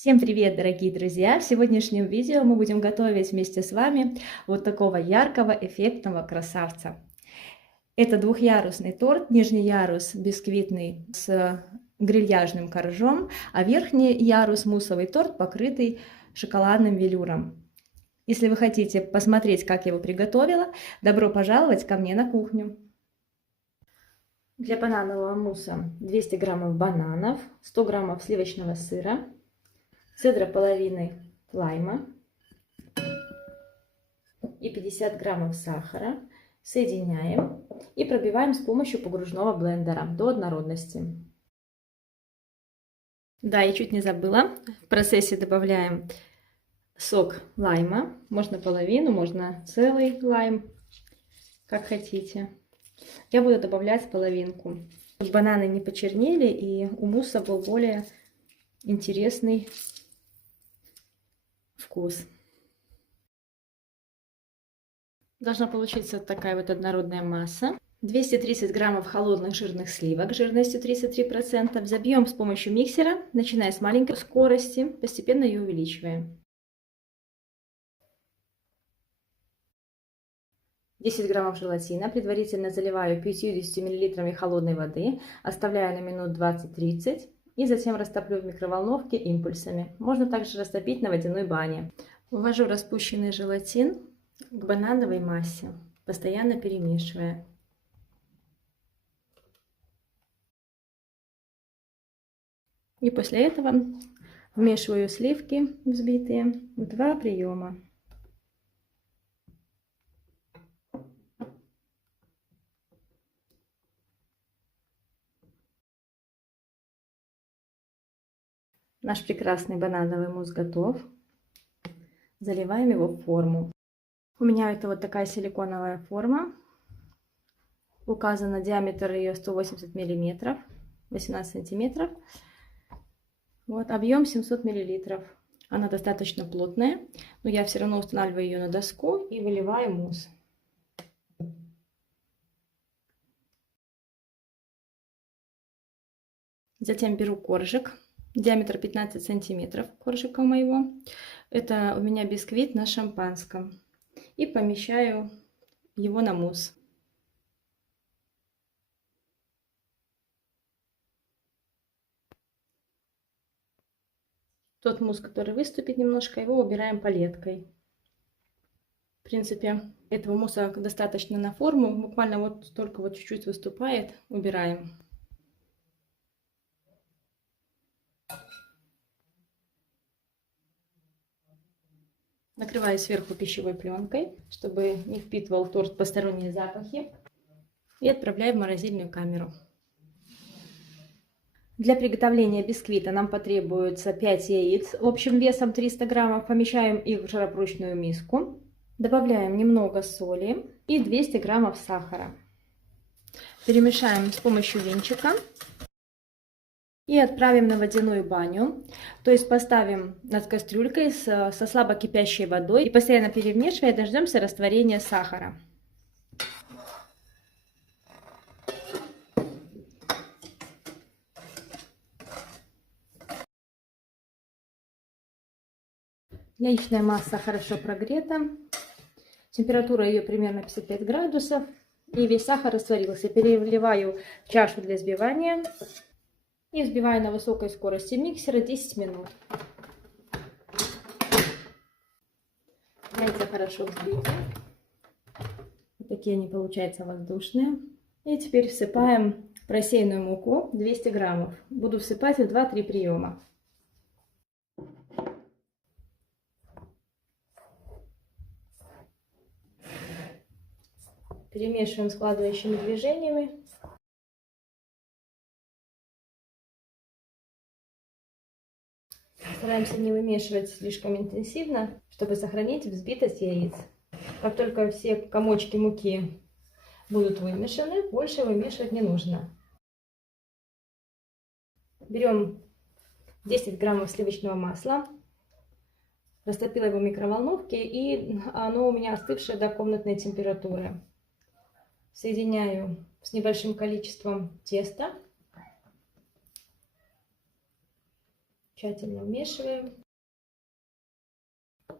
Всем привет, дорогие друзья! В сегодняшнем видео мы будем готовить вместе с вами вот такого яркого, эффектного красавца. Это двухъярусный торт, нижний ярус бисквитный с грильяжным коржом, а верхний ярус муссовый торт, покрытый шоколадным велюром. Если вы хотите посмотреть, как я его приготовила, добро пожаловать ко мне на кухню. Для бананового мусса 200 граммов бананов, 100 граммов сливочного сыра, цедра половины лайма и 50 граммов сахара. Соединяем и пробиваем с помощью погружного блендера до однородности. Да, я чуть не забыла. В процессе добавляем сок лайма. Можно половину, можно целый лайм, как хотите. Я буду добавлять половинку, чтобы бананы не почернели и у мусса был более интересный вкус. Должна получиться такая вот однородная масса. 230 граммов холодных жирных сливок жирностью 33%. Взобьем с помощью миксера, начиная с маленькой скорости, постепенно ее увеличиваем. 10 граммов желатина. Предварительно заливаю 50 мл холодной воды. Оставляю на минут 20-30 и затем растоплю в микроволновке импульсами. Можно также растопить на водяной бане. Ввожу распущенный желатин к банановой массе, постоянно перемешивая. И после этого вмешиваю сливки взбитые в 2 приема. Наш прекрасный банановый мусс готов. Заливаем его в форму. У меня это вот такая силиконовая форма. Указано диаметр ее 180 миллиметров, 18 сантиметров. Вот объем 700 миллилитров. Она достаточно плотная, но я все равно устанавливаю ее на доску и выливаю мусс. Затем беру коржик, диаметр 15 сантиметров коржика моего. Это у меня бисквит на шампанском. И помещаю его на мусс. Тот мусс, который выступит немножко, его убираем палеткой. В принципе, этого мусса достаточно на форму. Буквально вот только вот чуть-чуть выступает, убираем. Накрываю сверху пищевой пленкой, чтобы не впитывал торт посторонние запахи. И отправляю в морозильную камеру. Для приготовления бисквита нам потребуется 5 яиц общим весом 300 граммов. Помещаем их в жаропрочную миску. Добавляем немного соли и 200 граммов сахара. Перемешаем с помощью венчика. И отправим на водяную баню, то есть поставим над кастрюлькой со слабо кипящей водой и постоянно перемешивая, дождемся растворения сахара. Яичная масса хорошо прогрета, температура ее примерно 55 градусов и весь сахар растворился. Переливаю в чашу для взбивания. И взбиваю на высокой скорости миксера 10 минут. Яйца хорошо взбиты. Вот такие они получаются воздушные. И теперь всыпаем просеянную муку 200 граммов. Буду всыпать в 2-3 приема. Перемешиваем складывающими движениями. Стараемся не вымешивать слишком интенсивно, чтобы сохранить взбитость яиц. Как только все комочки муки будут вымешаны, больше вымешивать не нужно. Берем 10 граммов сливочного масла. Растопила его в микроволновке, и оно у меня остывшее до комнатной температуры. Соединяю с небольшим количеством теста. Тщательно вмешиваем.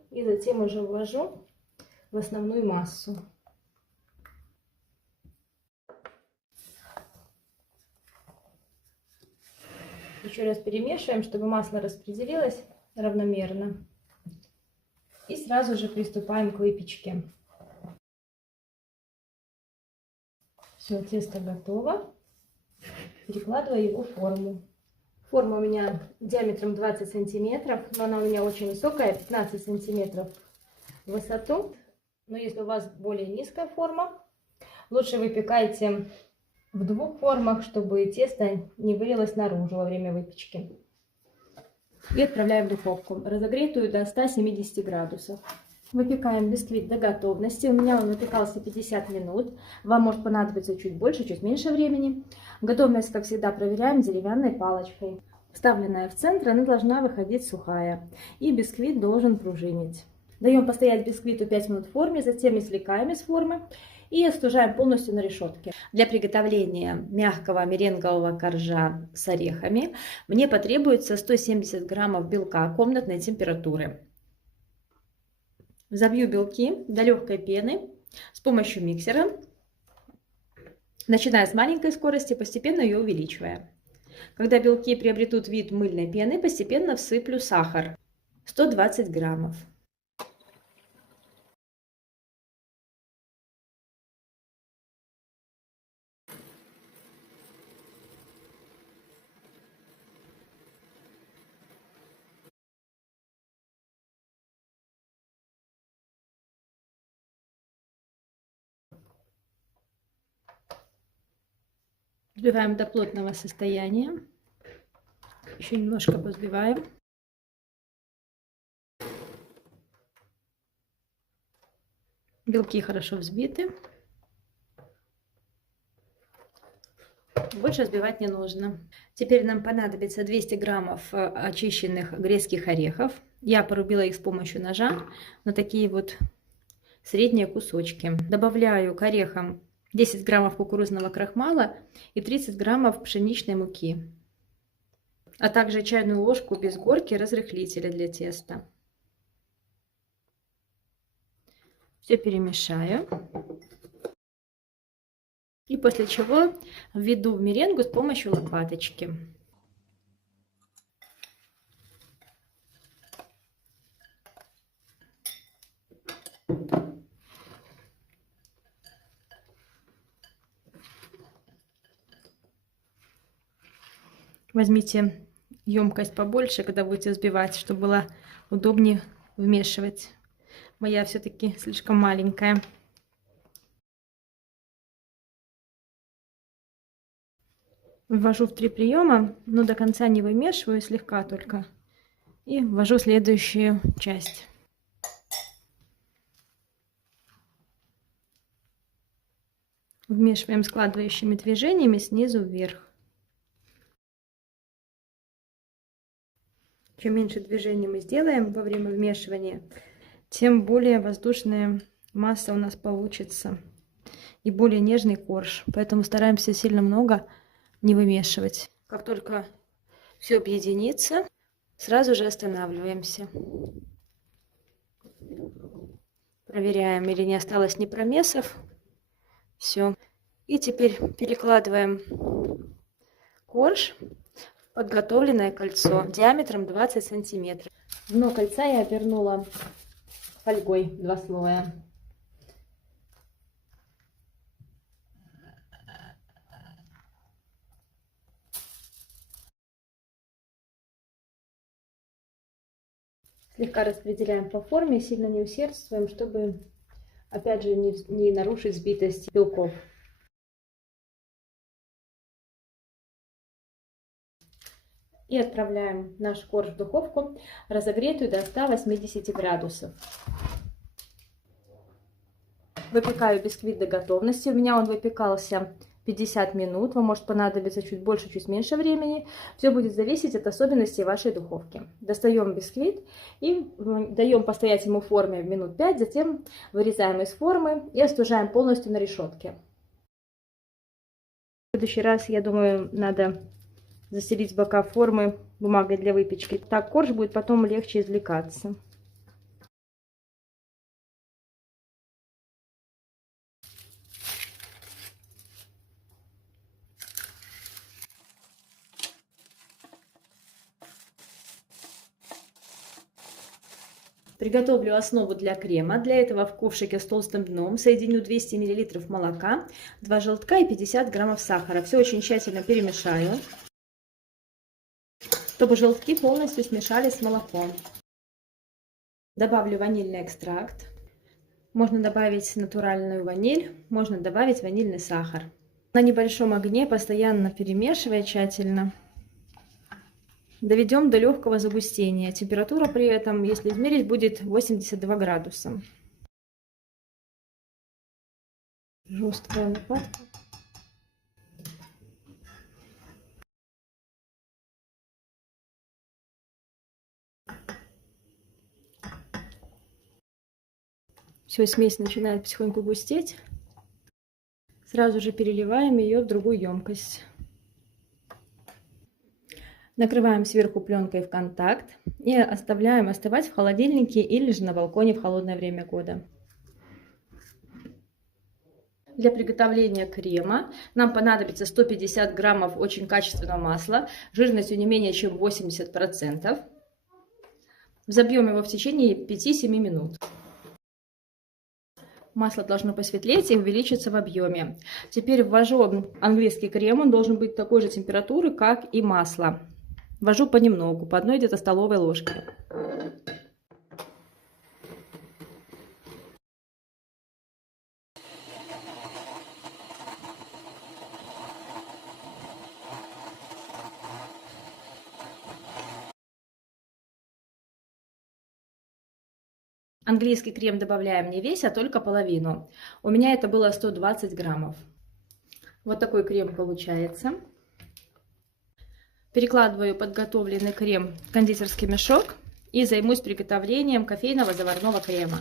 И затем уже ввожу в основную массу. Еще раз перемешиваем, чтобы масло распределилось равномерно. И сразу же приступаем к выпечке. Все, тесто готово. Перекладываю его в форму. Форма у меня диаметром 20 сантиметров, но она у меня очень высокая, 15 сантиметров в высоту. Но если у вас более низкая форма, лучше выпекайте в двух формах, чтобы тесто не вылилось наружу во время выпечки. И отправляем в духовку, разогретую до 170 градусов. Выпекаем бисквит до готовности. У меня он выпекался 50 минут. Вам может понадобиться чуть больше, чуть меньше времени. Готовность, как всегда, проверяем деревянной палочкой. Вставленная в центр, она должна выходить сухая. И бисквит должен пружинить. Даем постоять бисквиту 5 минут в форме, затем извлекаем из формы и остужаем полностью на решетке. Для приготовления мягкого меренгового коржа с орехами мне потребуется 170 граммов белка комнатной температуры. Взобью белки до легкой пены с помощью миксера, начиная с маленькой скорости, постепенно ее увеличивая. Когда белки приобретут вид мыльной пены, постепенно всыплю сахар 120 граммов. Взбиваем до плотного состояния. Еще немножко взбиваем. Белки хорошо взбиты. Больше взбивать не нужно. Теперь нам понадобится 200 граммов очищенных грецких орехов. Я порубила их с помощью ножа на такие вот средние кусочки. Добавляю к орехам 10 граммов кукурузного крахмала и 30 граммов пшеничной муки, а также чайную ложку без горки разрыхлителя для теста. Все перемешаю. И после чего введу в меренгу с помощью лопаточки. Возьмите емкость побольше, когда будете взбивать, чтобы было удобнее вмешивать. Моя все-таки слишком маленькая. Ввожу в 3 приема, но до конца не вымешиваю, слегка только. И ввожу следующую часть. Вмешиваем складывающими движениями снизу вверх. Чем меньше движений мы сделаем во время вмешивания, тем более воздушная масса у нас получится и более нежный корж. Поэтому стараемся сильно много не вымешивать. Как только все объединится, сразу же останавливаемся. Проверяем, или не осталось ни промесов. Все. И теперь перекладываем корж в подготовленное кольцо диаметром 20 сантиметров. Дно кольца я обернула фольгой 2 слоя. Слегка распределяем по форме, сильно не усердствуем, чтобы, опять же, не нарушить сбитость белков. И отправляем наш корж в духовку, разогретую до 180 градусов. Выпекаю бисквит до готовности. У меня он выпекался 50 минут. Вам может понадобиться чуть больше, чуть меньше времени. Все будет зависеть от особенностей вашей духовки. Достаем бисквит и даем постоять ему в форме минут 5. Затем вырезаем из формы и остужаем полностью на решетке. В следующий раз, я думаю, надо застелить бока формы бумагой для выпечки. Так корж будет потом легче извлекаться. Приготовлю основу для крема. Для этого в ковшике с толстым дном соединю 200 мл молока, 2 желтка и 50 граммов сахара. Все очень тщательно перемешаю, чтобы желтки полностью смешались с молоком. Добавлю ванильный экстракт. Можно добавить натуральную ваниль, можно добавить ванильный сахар. На небольшом огне, постоянно перемешивая тщательно, доведем до легкого загустения. Температура при этом, если измерить, будет 82 градуса. Жесткая лопатка. Все, смесь начинает потихоньку густеть. Сразу же переливаем ее в другую емкость. Накрываем сверху пленкой в контакт и оставляем остывать в холодильнике или же на балконе в холодное время года. Для приготовления крема нам понадобится 150 граммов очень качественного масла, жирностью не менее чем 80%. Взобьем его в течение 5-7 минут. Масло должно посветлеть и увеличиться в объеме. Теперь ввожу английский крем, он должен быть такой же температуры, как и масло. Ввожу понемногу, по одной где-то столовой ложке. Английский крем добавляем не весь, а только половину. У меня это было 120 граммов. Вот такой крем получается. Перекладываю подготовленный крем в кондитерский мешок и займусь приготовлением кофейного заварного крема.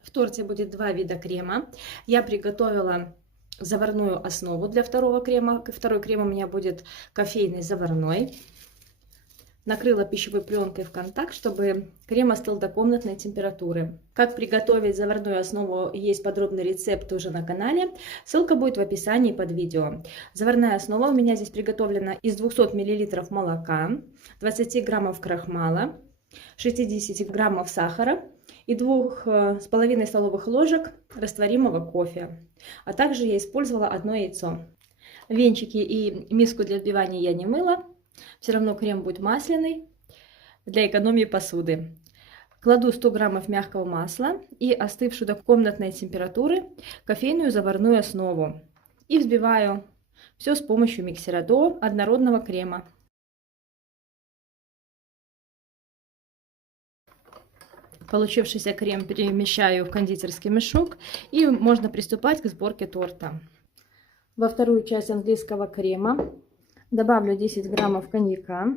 В торте будет два вида крема. Я приготовила заварную основу для второго крема. Второй крем у меня будет кофейный заварной. Накрыла пищевой пленкой в контакт, чтобы крем остыл до комнатной температуры. Как приготовить заварную основу, есть подробный рецепт уже на канале. Ссылка будет в описании под видео. Заварная основа у меня здесь приготовлена из 200 мл молока, 20 граммов крахмала, 60 граммов сахара и 2,5 столовых ложек растворимого кофе. А также я использовала одно яйцо. Венчики и миску для взбивания я не мыла. Все равно крем будет масляный для экономии посуды. Кладу 100 граммов мягкого масла и остывшую до комнатной температуры кофейную заварную основу. И взбиваю все с помощью миксера до однородного крема. Получившийся крем перемещаю в кондитерский мешок и можно приступать к сборке торта. Во вторую часть английского крема добавлю 10 граммов коньяка.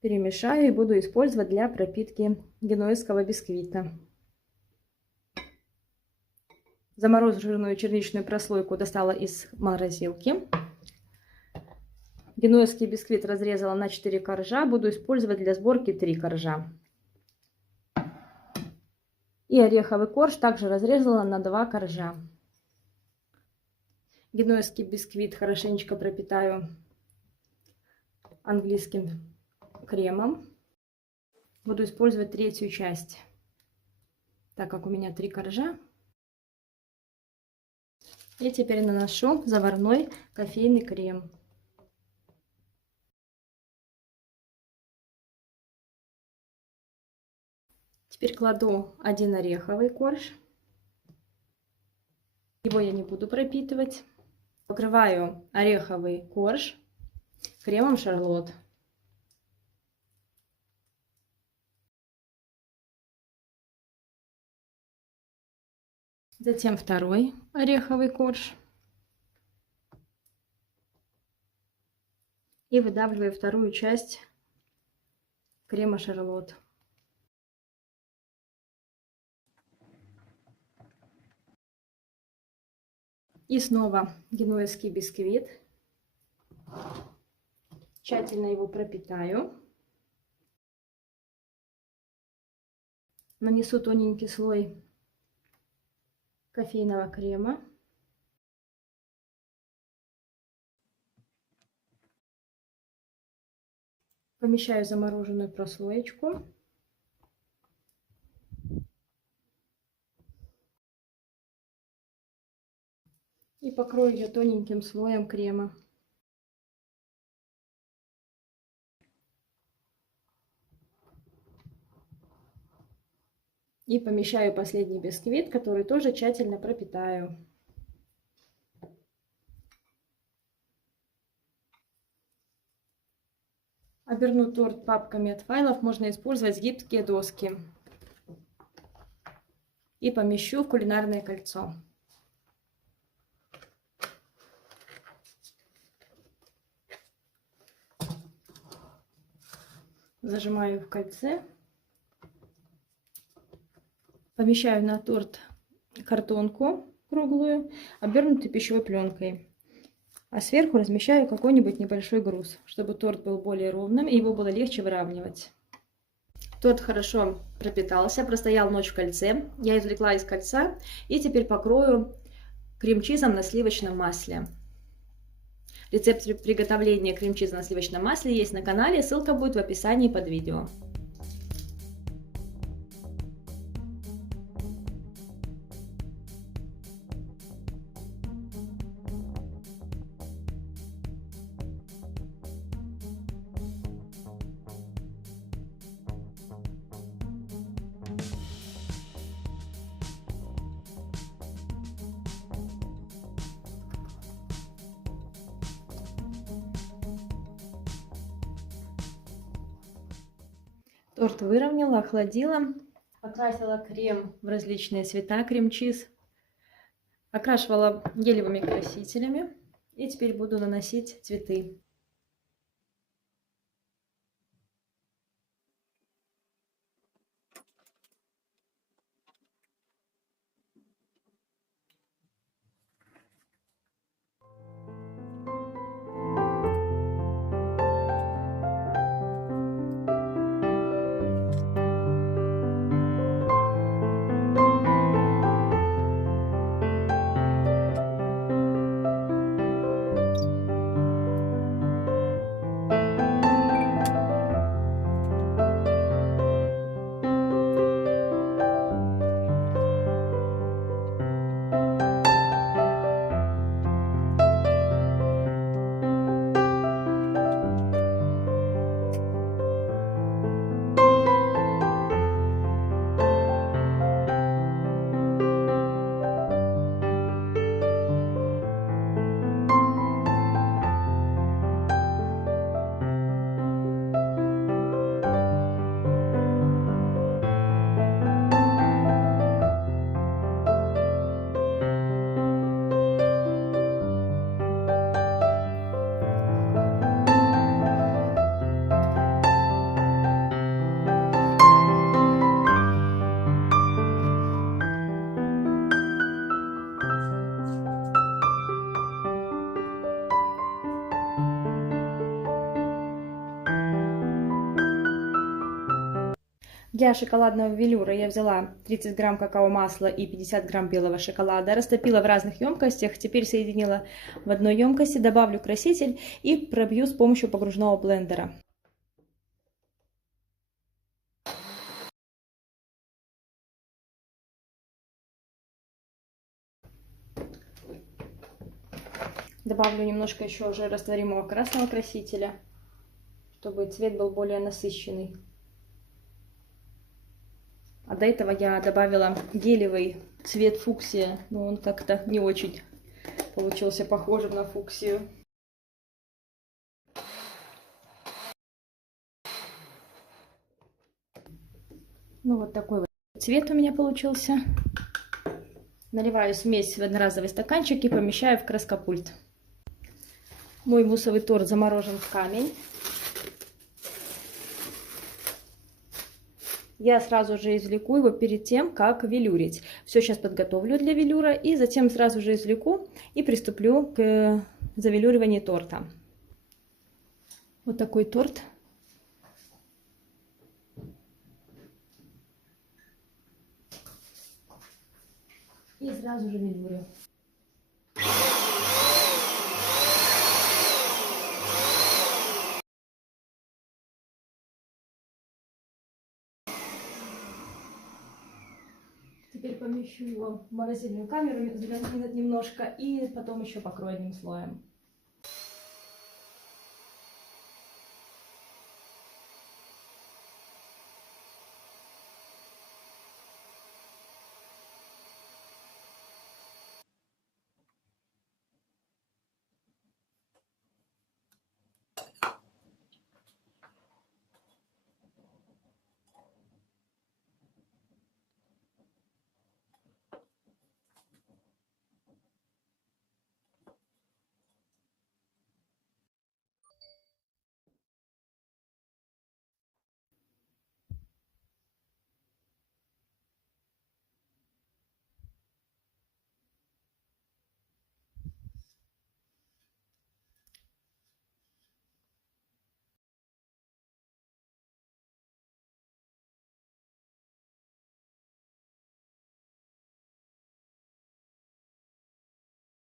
Перемешаю и буду использовать для пропитки генуэзского бисквита. Замороженную черничную прослойку достала из морозилки. Генуэзский бисквит разрезала на 4 коржа. Буду использовать для сборки 3 коржа. И ореховый корж также разрезала на 2 коржа. Генуэзский бисквит хорошенечко пропитаю английским кремом. Буду использовать третью часть, так как у меня 3 коржа. И теперь наношу заварной кофейный крем. Теперь кладу один ореховый корж. Его я не буду пропитывать. Покрываю ореховый корж кремом шарлотт. Затем второй ореховый корж. И выдавливаю вторую часть крема шарлотт. И снова генуэзский бисквит. Тщательно его пропитаю. Нанесу тоненький слой кофейного крема. Помещаю замороженную прослоечку. И покрою ее тоненьким слоем крема. И помещаю последний бисквит, который тоже тщательно пропитаю. Оберну торт папками от файлов, можно использовать гибкие доски. И помещу в кулинарное кольцо. Зажимаю в кольце. Помещаю на торт картонку круглую, обернутую пищевой пленкой. А сверху размещаю какой-нибудь небольшой груз, чтобы торт был более ровным и его было легче выравнивать. Торт хорошо пропитался, простоял ночь в кольце. Я извлекла из кольца и теперь покрою крем-чизом на сливочном масле. Рецепт приготовления крем-чиза на сливочном масле есть на канале, ссылка будет в описании под видео. Торт выровняла, охладила, окрасила крем в различные цвета, крем-чиз, окрашивала гелевыми красителями и теперь буду наносить цветы. Для шоколадного велюра я взяла 30 грамм какао-масла и 50 грамм белого шоколада, растопила в разных емкостях, теперь соединила в одной емкости, добавлю краситель и пробью с помощью погружного блендера. Добавлю немножко еще уже растворимого красного красителя, чтобы цвет был более насыщенный. А до этого я добавила гелевый цвет фуксия, но он как-то не очень получился похожим на фуксию. Ну вот такой вот цвет у меня получился. Наливаю смесь в одноразовый стаканчик и помещаю в краскопульт. Мой муссовый торт заморожен в камень. я сразу же извлеку его перед тем, как велюрить. Все сейчас подготовлю для велюра и затем сразу же извлеку и приступлю к завелюриванию торта. Вот такой торт. И сразу же велюрю. Теперь помещу его в морозильную камеру немножко и потом еще покрою одним слоем.